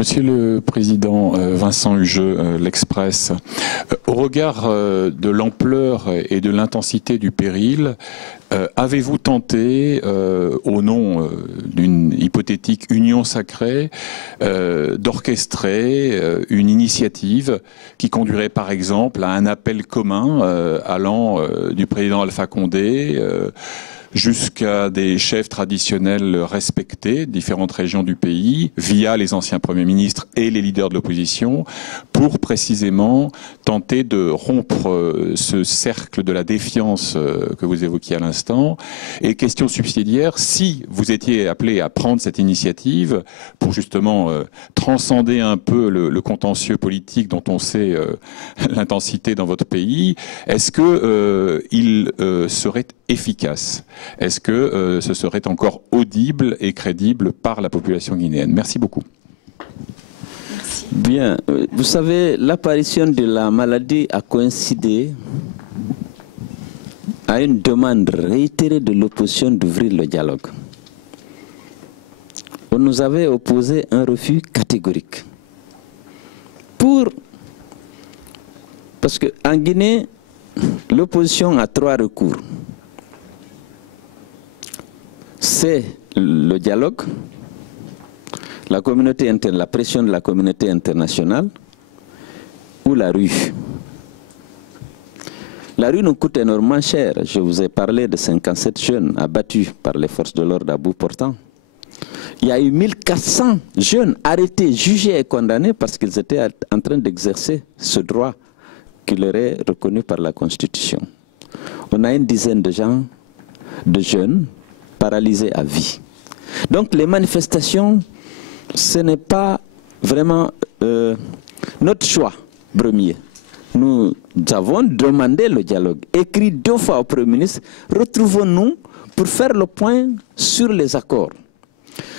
Monsieur le Président Vincent Hugeux, l'Express, au regard de l'ampleur et de l'intensité du péril, avez-vous tenté, au nom d'une hypothétique union sacrée, d'orchestrer une initiative qui conduirait par exemple à un appel commun allant du président Alpha Condé jusqu'à des chefs traditionnels respectés, différentes régions du pays, via les anciens premiers ministres et les leaders de l'opposition, pour précisément tenter de rompre ce cercle de la défiance que vous évoquiez à l'instant. Et question subsidiaire, si vous étiez appelé à prendre cette initiative pour justement transcender un peu le contentieux politique dont on sait l'intensité dans votre pays, est-ce que il serait efficace? Est-ce que ce serait encore audible et crédible par la population guinéenne? Merci beaucoup. Merci. Bien, vous savez, l'apparition de la maladie a coïncidé à une demande réitérée de l'opposition d'ouvrir le dialogue. On nous avait opposé un refus catégorique. Parce qu'en Guinée, l'opposition a 3 recours. C'est le dialogue, la pression de la communauté internationale ou la rue. La rue nous coûte énormément cher. Je vous ai parlé de 57 jeunes abattus par les forces de l'ordre à bout portant. Il y a eu 1400 jeunes arrêtés, jugés et condamnés parce qu'ils étaient en train d'exercer ce droit qui leur est reconnu par la Constitution. On a une dizaine de gens, de jeunes, paralysés à vie. Donc les manifestations, ce n'est pas vraiment notre choix premier. Nous avons demandé le dialogue, écrit 2 fois au Premier ministre, retrouvons-nous pour faire le point sur les accords.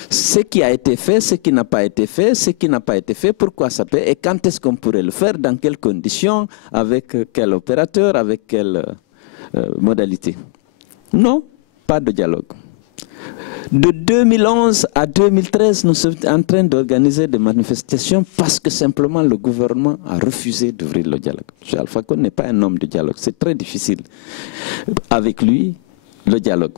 Ce qui a été fait, ce qui n'a pas été fait, ce qui n'a pas été fait, pourquoi ça peut, et quand est-ce qu'on pourrait le faire, dans quelles conditions, avec quel opérateur, avec quelle modalité. Non, pas de dialogue. De 2011 à 2013, nous sommes en train d'organiser des manifestations parce que simplement le gouvernement a refusé d'ouvrir le dialogue. Alpha Condé n'est pas un homme de dialogue, c'est très difficile avec lui, le dialogue.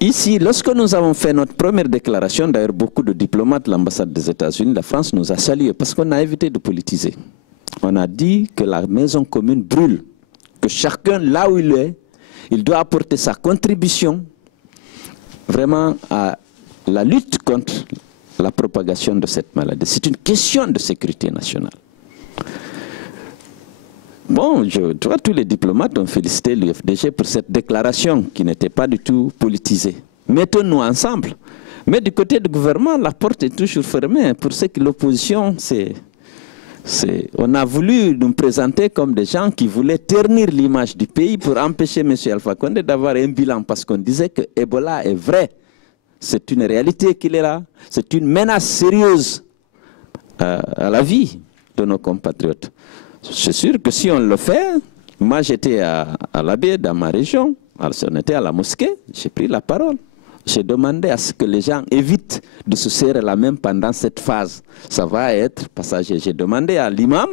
Ici, lorsque nous avons fait notre première déclaration, d'ailleurs beaucoup de diplomates de l'ambassade des États-Unis, la France nous a salués parce qu'on a évité de politiser. On a dit que la maison commune brûle, que chacun, là où il est, il doit apporter sa contribution vraiment à la lutte contre la propagation de cette maladie. C'est une question de sécurité nationale. Bon, je vois tous les diplomates ont félicité l'UFDG pour cette déclaration qui n'était pas du tout politisée. Mettons-nous ensemble. Mais du côté du gouvernement, la porte est toujours fermée. Pour ce que l'opposition, on a voulu nous présenter comme des gens qui voulaient ternir l'image du pays pour empêcher M. Alpha Condé d'avoir un bilan parce qu'on disait que Ebola est vrai. C'est une réalité qu'il est là. C'est une menace sérieuse à la vie de nos compatriotes. C'est sûr que si on le fait, moi j'étais à l'Abbé dans ma région, alors on était à la mosquée, j'ai pris la parole. J'ai demandé à ce que les gens évitent de se serrer la main pendant cette phase. Ça va être passager. J'ai demandé à l'imam,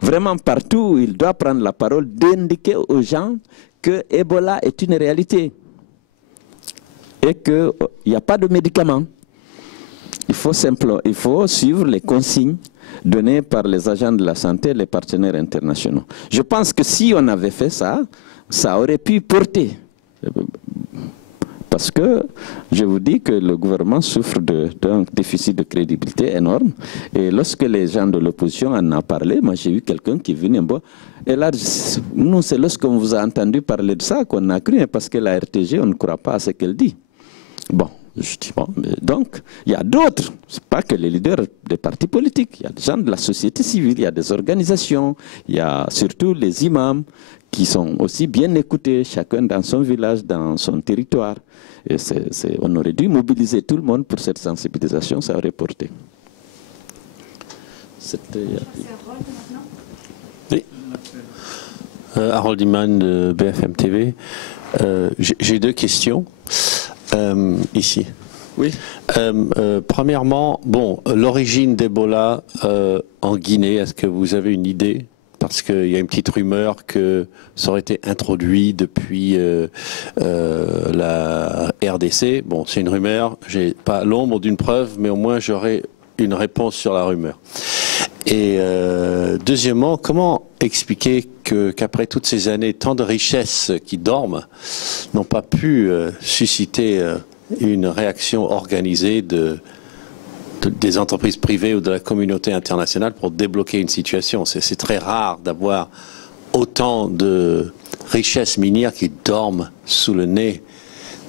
vraiment partout où il doit prendre la parole, d'indiquer aux gens que Ebola est une réalité et qu'il n'y a pas de médicaments. Il faut suivre les consignes données par les agents de la santé et les partenaires internationaux. Je pense que si on avait fait ça, ça aurait pu porter. Parce que je vous dis que le gouvernement souffre d'un déficit de crédibilité énorme. Et lorsque les gens de l'opposition en ont parlé, moi j'ai eu quelqu'un qui est venu me dire, et là, nous c'est lorsqu'on vous a entendu parler de ça qu'on a cru, parce que la RTG, on ne croit pas à ce qu'elle dit. Bon, je dis, bon, donc il y a d'autres, ce n'est pas que les leaders des partis politiques, il y a des gens de la société civile, il y a des organisations, il y a surtout les imams qui sont aussi bien écoutés, chacun dans son village, dans son territoire. Et on aurait dû mobiliser tout le monde pour cette sensibilisation, ça aurait porté. Oui. Harold Iman de BFM TV. J'ai 2 questions ici. Oui. Premièrement, bon, l'origine d'Ebola en Guinée, est-ce que vous avez une idée? Parce qu'il y a une petite rumeur que ça aurait été introduit depuis la RDC. Bon, c'est une rumeur, j'ai pas l'ombre d'une preuve, mais au moins j'aurai une réponse sur la rumeur. Et deuxièmement, comment expliquer qu'après toutes ces années, tant de richesses qui dorment n'ont pas pu susciter une réaction organisée des entreprises privées ou de la communauté internationale pour débloquer une situation? C'est très rare d'avoir autant de richesses minières qui dorment sous le nez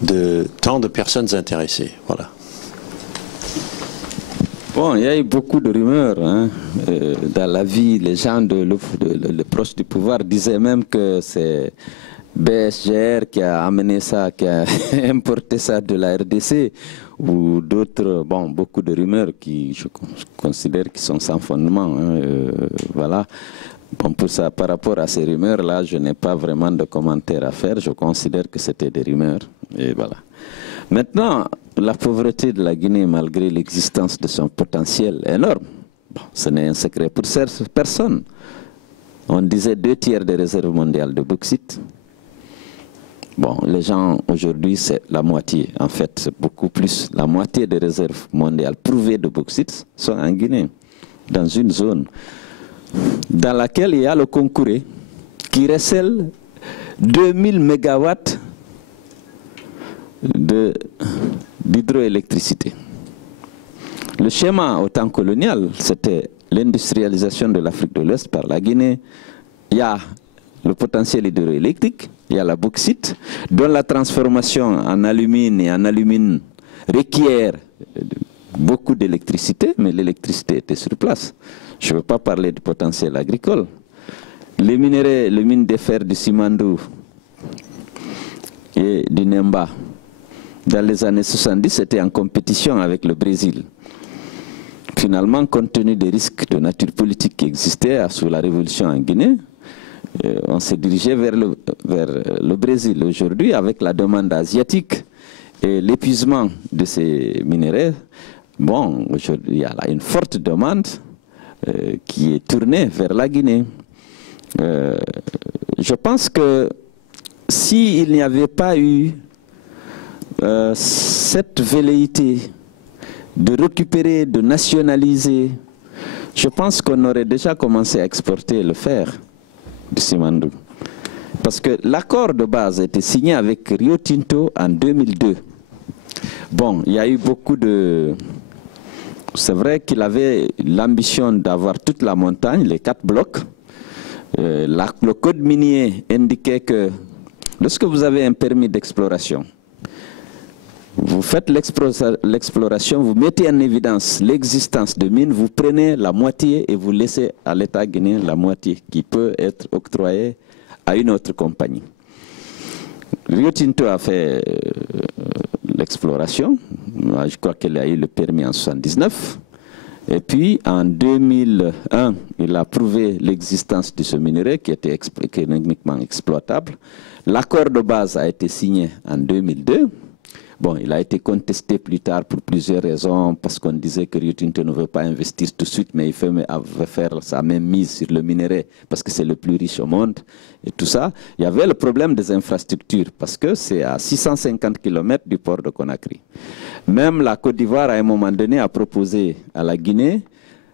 de tant de personnes intéressées. Voilà. Bon, il y a eu beaucoup de rumeurs hein, dans la vie. Les gens les proches du pouvoir disaient même que c'est BSGR qui a amené ça, qui a importé ça de la RDC, ou d'autres, bon, beaucoup de rumeurs qui, je considère, qui sont sans fondement. Hein, voilà. Bon, pour ça, par rapport à ces rumeurs-là, je n'ai pas vraiment de commentaires à faire. Je considère que c'était des rumeurs. Et voilà. Maintenant, la pauvreté de la Guinée, malgré l'existence de son potentiel énorme, bon, ce n'est un secret pour personne. On disait 2/3 des réserves mondiales de bauxite. Bon, les gens, aujourd'hui, c'est la moitié. En fait, c'est beaucoup plus. La moitié des réserves mondiales prouvées de bauxite sont en Guinée, dans une zone dans laquelle il y a le Concouré, qui recèle 2000 mégawatts d'hydroélectricité. Le schéma au temps colonial, c'était l'industrialisation de l'Afrique de l'Ouest par la Guinée. Il y a le potentiel hydroélectrique, il y a la bauxite, dont la transformation en alumine et en alumine requiert beaucoup d'électricité, mais l'électricité était sur place. Je ne veux pas parler du potentiel agricole. Les minerais, les mines de fer du Simandou et du Nemba, dans les années 70, étaient en compétition avec le Brésil. Finalement, compte tenu des risques de nature politique qui existaient sous la révolution en Guinée, on s'est dirigé vers le Brésil. Aujourd'hui, avec la demande asiatique et l'épuisement de ces minerais, bon, aujourd'hui, il y a là une forte demande qui est tournée vers la Guinée. Je pense que s'il n'y avait pas eu cette velléité de récupérer, de nationaliser, je pense qu'on aurait déjà commencé à exporter le fer du Simandou. Parce que l'accord de base a été signé avec Rio Tinto en 2002. Bon, il y a eu beaucoup de... C'est vrai qu'il avait l'ambition d'avoir toute la montagne, les 4 blocs. Le code minier indiquait que lorsque vous avez un permis d'exploration, vous faites l'exploration, vous mettez en évidence l'existence de mines, vous prenez la moitié et vous laissez à l'État guinéen la moitié qui peut être octroyée à une autre compagnie. Rio Tinto a fait l'exploration, je crois qu'il a eu le permis en 1979, et puis en 2001, il a prouvé l'existence de ce minerai qui était économiquement exploitable. L'accord de base a été signé en 2002. Bon, il a été contesté plus tard pour plusieurs raisons, parce qu'on disait que Rio Tinto ne veut pas investir tout de suite, mais il veut faire sa même mise sur le minerai, parce que c'est le plus riche au monde, et tout ça. Il y avait le problème des infrastructures, parce que c'est à 650 km du port de Conakry. Même la Côte d'Ivoire, à un moment donné, a proposé à la Guinée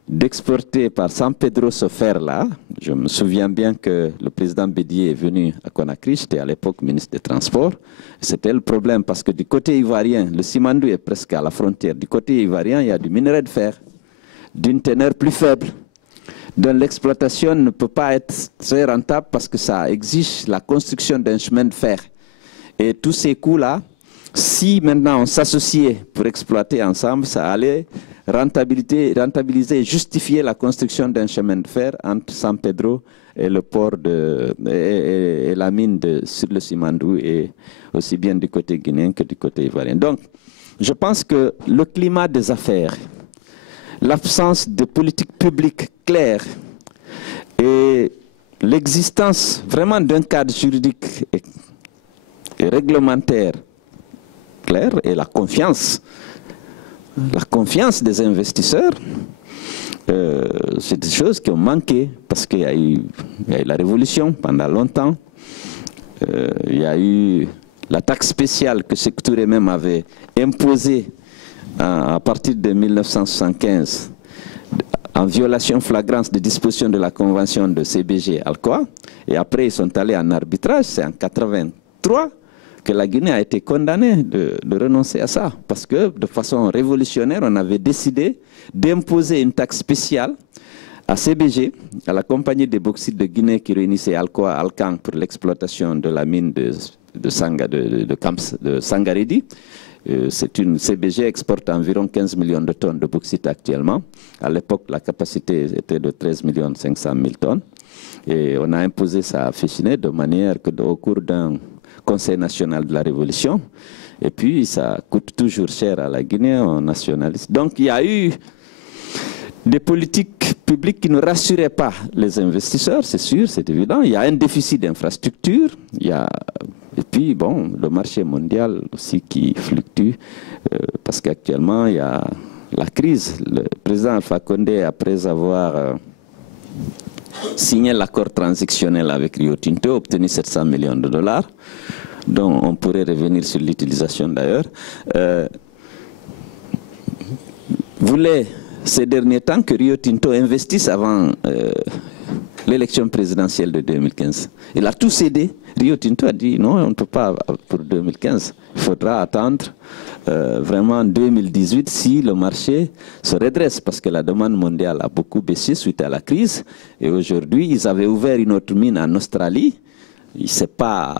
d'exporter par San Pedro ce fer-là. Je me souviens bien que le président Bédié est venu à Conakry, j'étais à l'époque ministre des Transports. C'était le problème parce que du côté ivoirien, le Simandou est presque à la frontière. Du côté ivoirien, il y a du minerai de fer d'une teneur plus faible, dont l'exploitation ne peut pas être très rentable parce que ça exige la construction d'un chemin de fer. Et tous ces coûts-là, si maintenant on s'associait pour exploiter ensemble, ça allait rentabiliser et justifier la construction d'un chemin de fer entre San Pedro et le port et la mine sur le Simandou, et aussi bien du côté guinéen que du côté ivoirien. Donc, je pense que le climat des affaires, l'absence de politique publique claire et l'existence vraiment d'un cadre juridique et réglementaire clair et la confiance la confiance des investisseurs, c'est des choses qui ont manqué parce qu'il y a eu la révolution pendant longtemps. Il y a eu la taxe spéciale que Sékou Touré même avait imposée à partir de 1975 en violation flagrante des dispositions de la convention de CBG-Alcoa. Et après, ils sont allés en arbitrage. C'est en 1983 que la Guinée a été condamnée de renoncer à ça. Parce que, de façon révolutionnaire, on avait décidé d'imposer une taxe spéciale à CBG, à la compagnie des bauxites de Guinée qui réunissait Alcoa, Alcan pour l'exploitation de la mine de Sangaredi. CBG exporte environ 15 millions de tonnes de bauxite actuellement. À l'époque, la capacité était de 13 500 000 tonnes. Et on a imposé ça à Féchiné de manière que, au cours d'un Conseil national de la Révolution, et puis ça coûte toujours cher à la Guinée, aux nationalistes. Donc il y a eu des politiques publiques qui ne rassuraient pas les investisseurs, c'est sûr, c'est évident. Il y a un déficit d'infrastructure, et puis bon, le marché mondial aussi qui fluctue, parce qu'actuellement il y a la crise. Le président Alpha Condé, après avoir signé l'accord transactionnel avec Rio Tinto, a obtenu 700 millions de dollars, dont on pourrait revenir sur l'utilisation d'ailleurs, voulait ces derniers temps que Rio Tinto investisse avant l'élection présidentielle de 2015. Il a tout cédé. Rio Tinto a dit non, on ne peut pas pour 2015. Il faudra attendre vraiment 2018 si le marché se redresse, parce que la demande mondiale a beaucoup baissé suite à la crise. Et aujourd'hui, ils avaient ouvert une autre mine en Australie. Ce n'est pas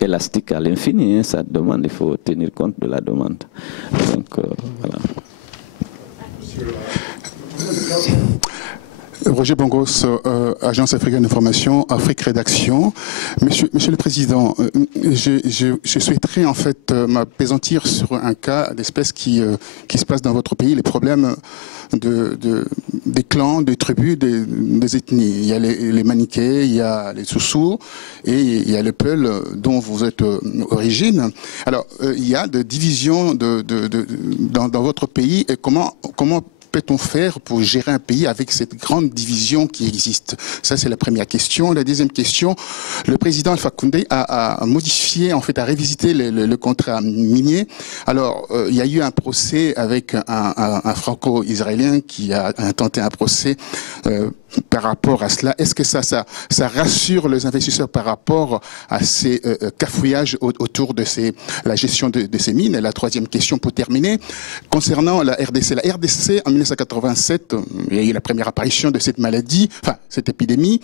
élastique à l'infini, hein, ça demande, il faut tenir compte de la demande. Donc, voilà. Roger Bongos, Agence africaine d'information, Afrique Rédaction. Monsieur le Président, je souhaiterais en fait m'apaisantir sur un cas d'espèce qui se passe dans votre pays, les problèmes des clans, des tribus, des ethnies. Il y a les Maniquais, il y a les Soussous et il y a le Peul dont vous êtes origine. Alors, il y a des divisions dans votre pays. Et comment peut-on faire pour gérer un pays avec cette grande division qui existe? Ça, c'est la première question. La deuxième question, le président Alpha Condé a modifié, en fait, a révisité le contrat minier. Alors, il y a eu un procès avec un franco-israélien qui a tenté un procès par rapport à cela. Est-ce que ça rassure les investisseurs par rapport à ces cafouillages autour de la gestion de ces mines? Et la troisième question pour terminer, concernant la RDC. La RDC, en 1987, il y a eu la première apparition de cette maladie, enfin, cette épidémie,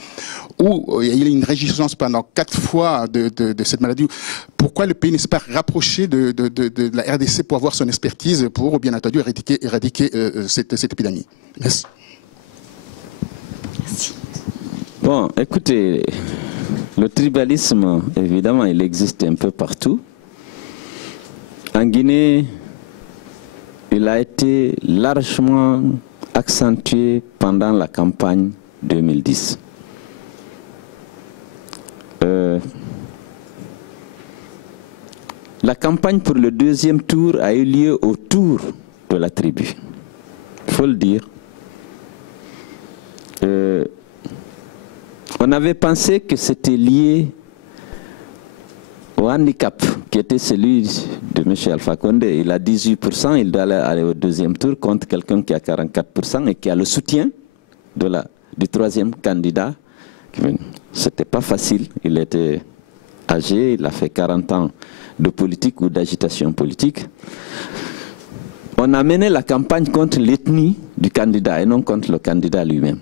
où il y a eu une résurgence pendant 4 fois de cette maladie. Pourquoi le pays ne s'est pas rapproché de la RDC pour avoir son expertise pour, bien entendu, éradiquer cette épidémie? Merci. Merci. Bon, écoutez, le tribalisme, évidemment, il existe un peu partout. En Guinée, il a été largement accentué pendant la campagne 2010. La campagne pour le deuxième tour a eu lieu autour de la tribu. Il faut le dire. On avait pensé que c'était lié au handicap qui était celui de M. Alpha Condé. Il a 18%, il doit aller au deuxième tour contre quelqu'un qui a 44% et qui a le soutien du troisième candidat. C'était pas facile, il était âgé, il a fait 40 ans de politique ou d'agitation politique. On a mené la campagne contre l'ethnie du candidat et non contre le candidat lui-même.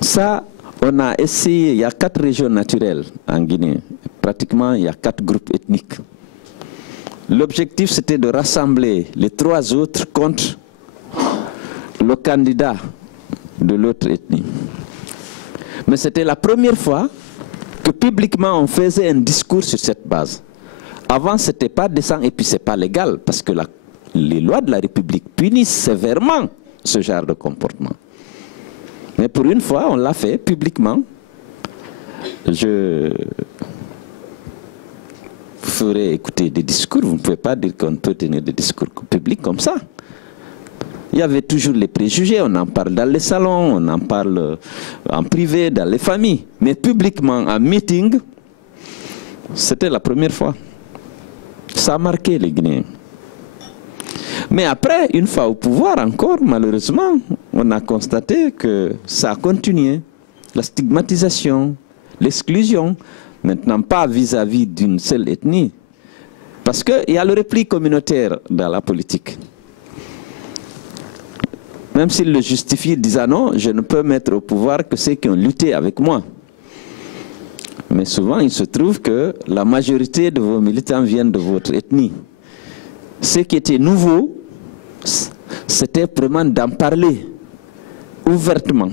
Ça, on a essayé, il y a 4 régions naturelles en Guinée. Pratiquement, il y a 4 groupes ethniques. L'objectif, c'était de rassembler les 3 autres contre le candidat de l'autre ethnie. Mais c'était la première fois que publiquement on faisait un discours sur cette base. Avant, ce n'était pas décent et puis ce n'est pas légal parce que les lois de la République punissent sévèrement ce genre de comportement. Mais pour une fois, on l'a fait publiquement. ferez écouter des discours, vous ne pouvez pas dire qu'on peut tenir des discours publics comme ça. Il y avait toujours les préjugés, on en parle dans les salons, on en parle en privé, dans les familles. Mais publiquement, en meeting, c'était la première fois. Ça a marqué les Guinéens. Mais après, une fois au pouvoir encore, malheureusement, on a constaté que ça a continué. La stigmatisation, l'exclusion, maintenant pas vis-à-vis d'une seule ethnie. Parce qu'il y a le repli communautaire dans la politique. Même s'il le justifie, disant non, je ne peux mettre au pouvoir que ceux qui ont lutté avec moi. Mais souvent, il se trouve que la majorité de vos militants viennent de votre ethnie. Ce qui était nouveau, c'était vraiment d'en parler ouvertement.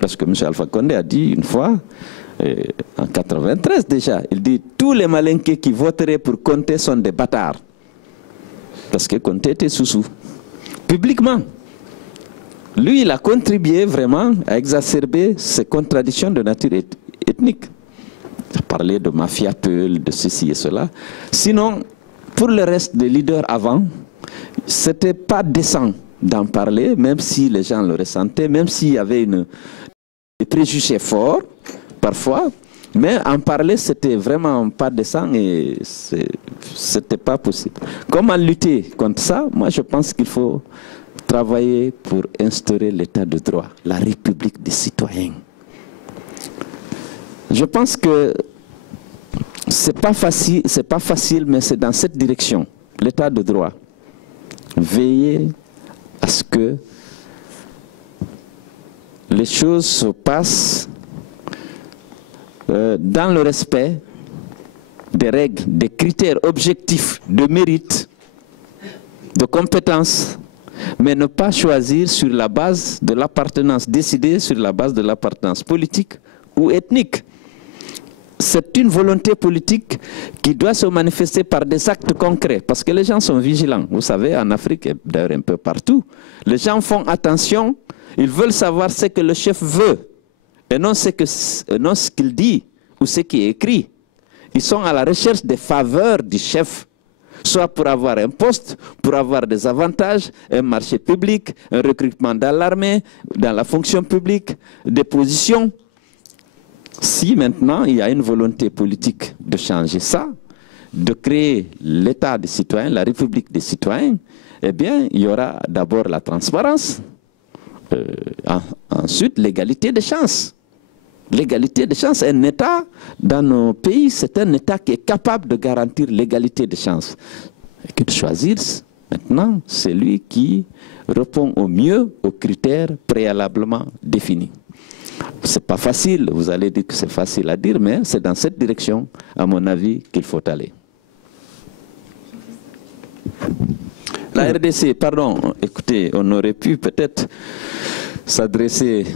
Parce que M. Alpha Condé a dit une fois, en 93 déjà, il dit tous les Malinqués qui voteraient pour Conté sont des bâtards. Parce que Conté était sous-sous. Publiquement. Lui, il a contribué vraiment à exacerber ces contradictions de nature ethnique. Il a parlé de mafia Peul, de ceci et cela. Sinon, pour le reste des leaders avant, c'était pas décent d'en parler, même si les gens le ressentaient, même s'il y avait des préjugés forts, parfois. Mais en parler, c'était vraiment pas décent et c'était pas possible. Comment lutter contre ça? Moi, je pense qu'il faut travailler pour instaurer l'état de droit, la République des citoyens. Je pense que c'est pas facile, mais c'est dans cette direction, l'état de droit. Veiller à ce que les choses se passent dans le respect des règles, des critères objectifs de mérite, de compétence, mais ne pas choisir sur la base de l'appartenance, décider sur la base de l'appartenance politique ou ethnique. C'est une volonté politique qui doit se manifester par des actes concrets, parce que les gens sont vigilants. Vous savez, en Afrique, et d'ailleurs un peu partout, les gens font attention, ils veulent savoir ce que le chef veut, et non ce qu'il dit ou ce qui est écrit. Ils sont à la recherche des faveurs du chef, soit pour avoir un poste, pour avoir des avantages, un marché public, un recrutement dans l'armée, dans la fonction publique, des positions. Si maintenant il y a une volonté politique de changer ça, de créer l'État des citoyens, la République des citoyens, eh bien il y aura d'abord la transparence, ensuite l'égalité des chances. L'égalité des chances, un État dans nos pays, c'est un État qui est capable de garantir l'égalité des chances. Et que de choisir maintenant celui qui répond au mieux aux critères préalablement définis. C'est pas facile, vous allez dire que c'est facile à dire, mais c'est dans cette direction, à mon avis, qu'il faut aller. La RDC, pardon, écoutez, on aurait pu peut-être s'adresser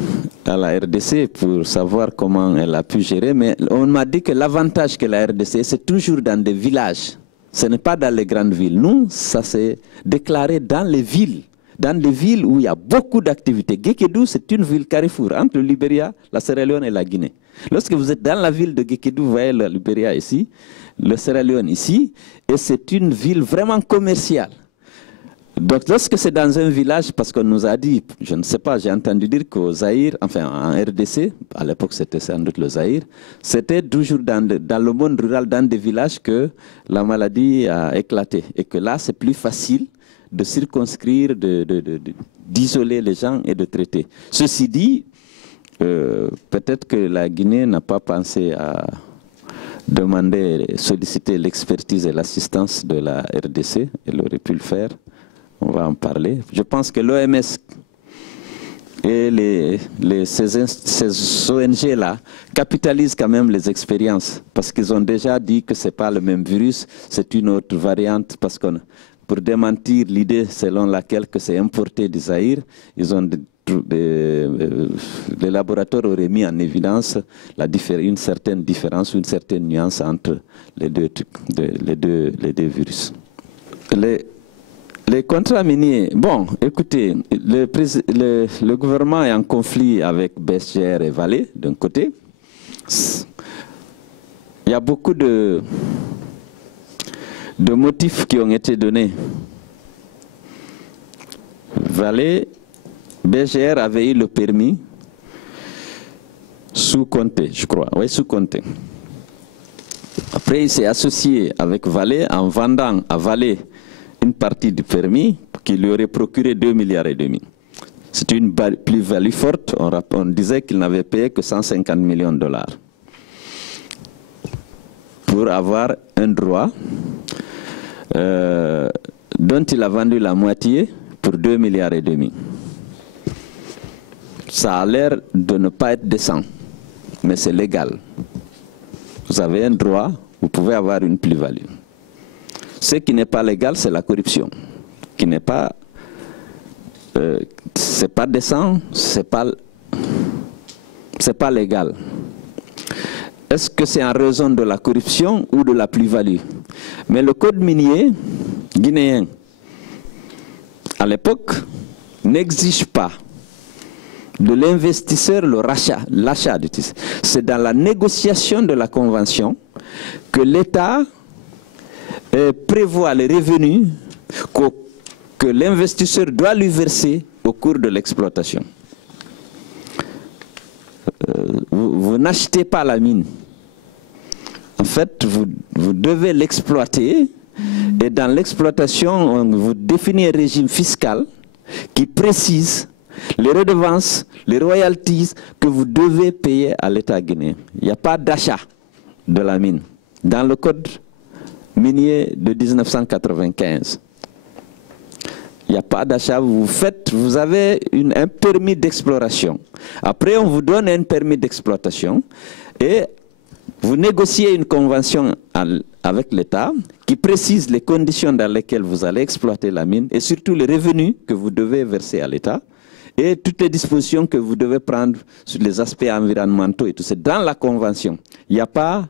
à la RDC pour savoir comment elle a pu gérer, mais on m'a dit que l'avantage que la RDC, c'est toujours dans des villages, ce n'est pas dans les grandes villes. Nous, ça s'est déclaré dans les villes. Dans des villes où il y a beaucoup d'activités. Guékédou, c'est une ville carrefour entre le Libéria, la Sierra Leone et la Guinée. Lorsque vous êtes dans la ville de Guékédou, vous voyez le Libéria ici, le Sierra Leone ici, et c'est une ville vraiment commerciale. Donc lorsque c'est dans un village, parce qu'on nous a dit, je ne sais pas, j'ai entendu dire qu'au Zaïre, enfin en RDC, à l'époque c'était sans doute le Zaïre, c'était toujours dans le monde rural, dans des villages que la maladie a éclaté. Et que là, c'est plus facile de circonscrire, d'isoler les gens et de traiter. Ceci dit, peut-être que la Guinée n'a pas pensé à solliciter l'expertise et l'assistance de la RDC. Elle aurait pu le faire. On va en parler. Je pense que l'OMS et ces ONG-là capitalisent quand même les expériences parce qu'ils ont déjà dit que ce n'est pas le même virus, c'est une autre variante parce qu'on... Pour démentir l'idée selon laquelle que c'est importé du Zaïre, ils ont les laboratoires auraient mis en évidence une certaine différence, une certaine nuance entre les deux virus. Les contrats miniers, bon, écoutez, le gouvernement est en conflit avec Bescher et Vallée d'un côté. Il y a beaucoup de de motifs qui ont été donnés. Vale, BGR avait eu le permis sous Conté, je crois. Oui, sous Conté. Après, il s'est associé avec Vale en vendant à Vale une partie du permis qui lui aurait procuré 2,5 milliards. C'est une plus-value forte. On disait qu'il n'avait payé que 150 millions de dollars pour avoir un droit dont il a vendu la moitié pour 2,5 milliards. Ça a l'air de ne pas être décent, mais c'est légal. Vous avez un droit, vous pouvez avoir une plus-value. Ce qui n'est pas légal, c'est la corruption, qui n'est pas, c'est pas décent, c'est pas légal. Est-ce que c'est en raison de la corruption ou de la plus-value? Mais le code minier guinéen, à l'époque, n'exige pas de l'investisseur l'achat du titre. C'est dans la négociation de la convention que l'État prévoit les revenus que l'investisseur doit lui verser au cours de l'exploitation. Vous n'achetez pas la mine. En fait, vous devez l'exploiter et dans l'exploitation, vous définissez un régime fiscal qui précise les redevances, les royalties que vous devez payer à l'État guinéen. Il n'y a pas d'achat de la mine. Dans le code minier de 1995, il n'y a pas d'achat, vous avez un permis d'exploration. Après, on vous donne un permis d'exploitation et vous négociez une convention avec l'État qui précise les conditions dans lesquelles vous allez exploiter la mine et surtout les revenus que vous devez verser à l'État et toutes les dispositions que vous devez prendre sur les aspects environnementaux et tout. C'est dans la convention. Il n'y a pas,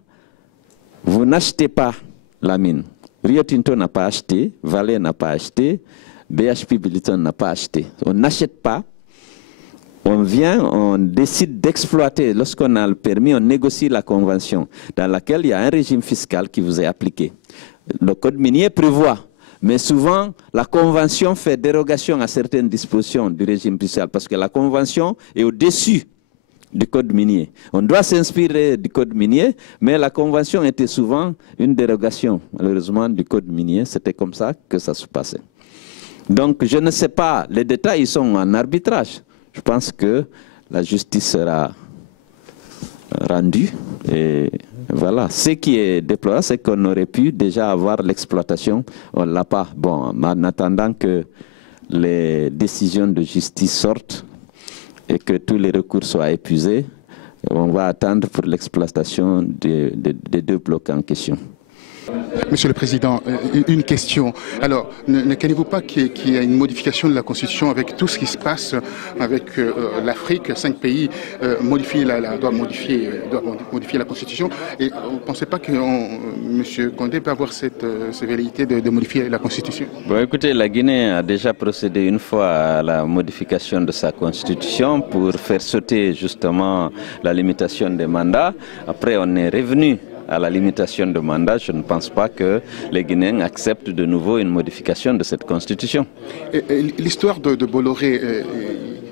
vous n'achetez pas la mine. Rio Tinto n'a pas acheté, Vale n'a pas acheté, BHP Billiton n'a pas acheté. On n'achète pas. On vient, on décide d'exploiter. Lorsqu'on a le permis, on négocie la convention dans laquelle il y a un régime fiscal qui vous est appliqué. Le code minier prévoit, mais souvent la convention fait dérogation à certaines dispositions du régime fiscal parce que la convention est au-dessus du code minier. On doit s'inspirer du code minier, mais la convention était souvent une dérogation, malheureusement, du code minier. C'était comme ça que ça se passait. Donc je ne sais pas, les détails ils sont en arbitrage. Je pense que la justice sera rendue et voilà. Ce qui est déplorable, c'est qu'on aurait pu déjà avoir l'exploitation. On ne l'a pas. Bon, en attendant que les décisions de justice sortent et que tous les recours soient épuisés, on va attendre pour l'exploitation des deux blocs en question. Monsieur le Président, une question. Alors, ne craignez-vous pas qu'il y ait une modification de la Constitution avec tout ce qui se passe avec l'Afrique? 5 pays doivent modifier la Constitution. Et vous ne pensez pas que M. Condé peut avoir cette velléité de modifier la Constitution? Bon, écoutez, la Guinée a déjà procédé une fois à la modification de sa Constitution pour faire sauter justement la limitation des mandats. Après, on est revenu à la limitation de mandat. Je ne pense pas que les Guinéens acceptent de nouveau une modification de cette constitution. L'histoire de Bolloré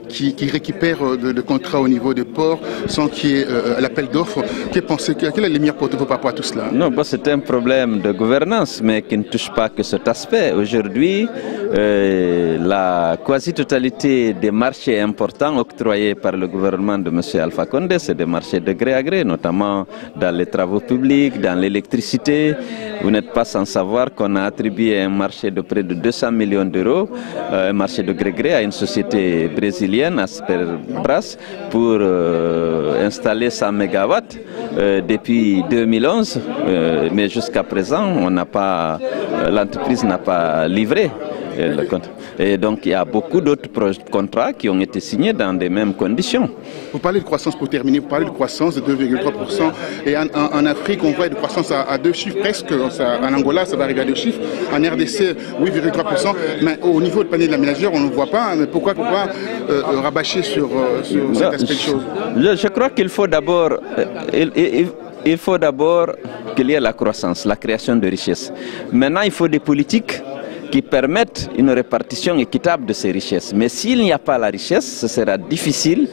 qui récupère le contrat au niveau des ports sans qu'il y ait l'appel d'offres, quelle est la lumière pour vous par rapport à tout cela? Non, bon, c'est un problème de gouvernance, mais qui ne touche pas que cet aspect. Aujourd'hui, la quasi-totalité des marchés importants octroyés par le gouvernement de M. Alpha Condé, c'est des marchés de gré à gré, notamment dans les travaux publics, dans l'électricité. Vous n'êtes pas sans savoir qu'on a attribué un marché de près de 200 millions d'euros, un marché de gré-gré à une société brésilienne, Asperbras, pour installer 100 mégawatts depuis 2011, mais jusqu'à présent, l'entreprise n'a pas livré. Et donc il y a beaucoup d'autres contrats qui ont été signés dans les mêmes conditions. Vous parlez de croissance, pour terminer, vous parlez de croissance de 2,3%. Et en Afrique, on voit une croissance à 2 chiffres presque. En Angola, ça va arriver à 2 chiffres. En RDC, 8,3%. Mais au niveau de panier de la ménagère, on ne le voit pas. Mais pourquoi rabâcher sur cet aspect de choses? Je crois qu'il faut d'abord... il faut d'abord qu'il y ait la croissance, la création de richesses. Maintenant, il faut des politiques qui permettent une répartition équitable de ces richesses. Mais s'il n'y a pas la richesse, ce sera difficile,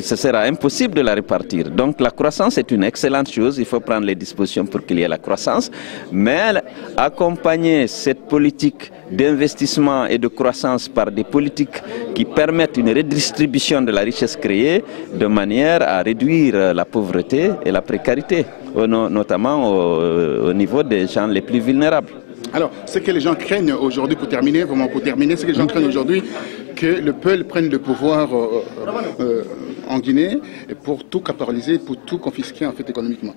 ce sera impossible de la répartir. Donc la croissance est une excellente chose, il faut prendre les dispositions pour qu'il y ait la croissance, mais accompagner cette politique d'investissement et de croissance par des politiques qui permettent une redistribution de la richesse créée de manière à réduire la pauvreté et la précarité, notamment au niveau des gens les plus vulnérables. Alors, ce que les gens craignent aujourd'hui, pour terminer, ce que les gens craignent aujourd'hui, que le peuple prenne le pouvoir en Guinée pour tout capitaliser, pour tout confisquer en fait économiquement.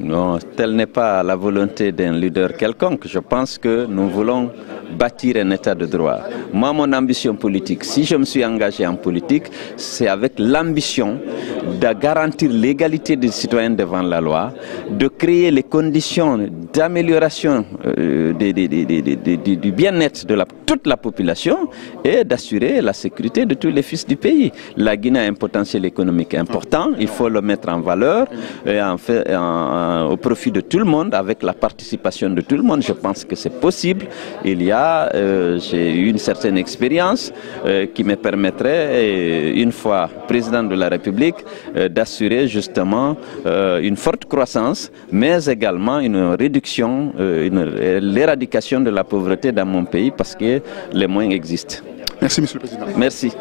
Non, telle n'est pas la volonté d'un leader quelconque. Je pense que nous voulons bâtir un état de droit. Moi, mon ambition politique, si je me suis engagé en politique, c'est avec l'ambition de garantir l'égalité des citoyens devant la loi, de créer les conditions d'amélioration du bien-être de toute la population et d'assurer la sécurité de tous les fils du pays. La Guinée a un potentiel économique important, il faut le mettre en valeur et au profit de tout le monde, avec la participation de tout le monde. Je pense que c'est possible. J'ai eu une certaine expérience qui me permettrait, une fois président de la République, d'assurer justement une forte croissance, mais également une réduction, l'éradication de la pauvreté dans mon pays, parce que les moyens existent. Merci, Monsieur le Président. Merci.